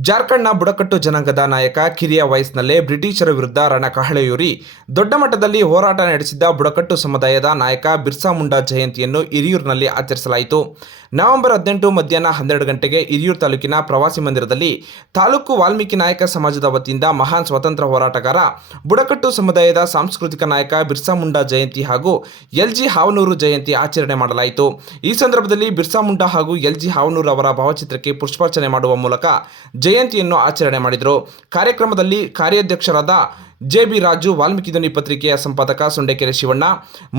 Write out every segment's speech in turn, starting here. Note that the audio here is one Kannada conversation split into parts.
ಜಾರ್ಖಂಡ್ನ ಬುಡಕಟ್ಟು ಜನಾಂಗದ ನಾಯಕ ಕಿರಿಯ ವಯಸ್ಸಿನಲ್ಲೇ ಬ್ರಿಟಿಷರ ವಿರುದ್ಧ ರಣಕಹಳೆಯೂರಿ. ದೊಡ್ಡ ಮಟ್ಟದಲ್ಲಿ ಹೋರಾಟ ನಡೆಸಿದ್ದ ಬುಡಕಟ್ಟು ಸಮುದಾಯದ ನಾಯಕ ಬಿರ್ಸಾ ಮುಂಡಾ ಜಯಂತಿಯನ್ನು ಹಿರಿಯೂರಿನಲ್ಲಿ ಆಚರಿಸಲಾಯಿತು. ನವೆಂಬರ್ ಹದಿನೆಂಟು ಮಧ್ಯಾಹ್ನ ಹನ್ನೆರಡು ಗಂಟೆಗೆ ಹಿರಿಯೂರು ತಾಲೂಕಿನ ಪ್ರವಾಸಿ ಮಂದಿರದಲ್ಲಿ ತಾಲೂಕು ವಾಲ್ಮೀಕಿ ನಾಯಕ ಸಮಾಜದ ವತಿಯಿಂದ ಮಹಾನ್ ಸ್ವಾತಂತ್ರ್ಯ ಹೋರಾಟಗಾರ, ಬುಡಕಟ್ಟು ಸಮುದಾಯದ ಸಾಂಸ್ಕೃತಿಕ ನಾಯಕ ಬಿರ್ಸಾ ಮುಂಡಾ ಜಯಂತಿ ಹಾಗೂ ಎಲ್ಜಿ ಹಾವನೂರು ಜಯಂತಿ ಆಚರಣೆ ಮಾಡಲಾಯಿತು. ಈ ಸಂದರ್ಭದಲ್ಲಿ ಬಿರ್ಸಾ ಮುಂಡಾ ಹಾಗೂ ಎಲ್ಜಿ ಹಾವನೂರು ಅವರ ಭಾವಚಿತ್ರಕ್ಕೆ ಪುಷ್ಪಾರ್ಚನೆ ಮಾಡುವ ಮೂಲಕ ಜಯಂತಿಯನ್ನು ಆಚರಣೆ ಮಾಡಿದರು. ಕಾರ್ಯಕ್ರಮದಲ್ಲಿ ಕಾರ್ಯಾಧ್ಯಕ್ಷರಾದ ಜೆ ಬಿ ರಾಜು, ವಾಲ್ಮೀಕಿ ಧ್ವನಿ ಪತ್ರಿಕೆಯ ಸಂಪಾದಕ ಸುಂಡೆಕೆರೆ ಶಿವಣ್ಣ,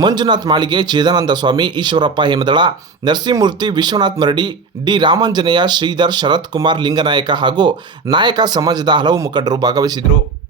ಮಂಜುನಾಥ್ ಮಾಳಿಗೆ ಚಿದಾನಂದ ಸ್ವಾಮಿ, ಈಶ್ವರಪ್ಪ ಹೇಮದಳ, ನರಸಿಂಹಮೂರ್ತಿ ವಿಶ್ವನಾಥ್ ಮರಡಿ, ಡಿ ರಾಮಾಂಜನೇಯ ಶ್ರೀಧರ್ ಶರತ್ ಕುಮಾರ್ ಲಿಂಗನಾಯಕ ಹಾಗೂ ನಾಯಕ ಸಮಾಜದ ಹಲವು ಮುಖಂಡರು ಭಾಗವಹಿಸಿದರು.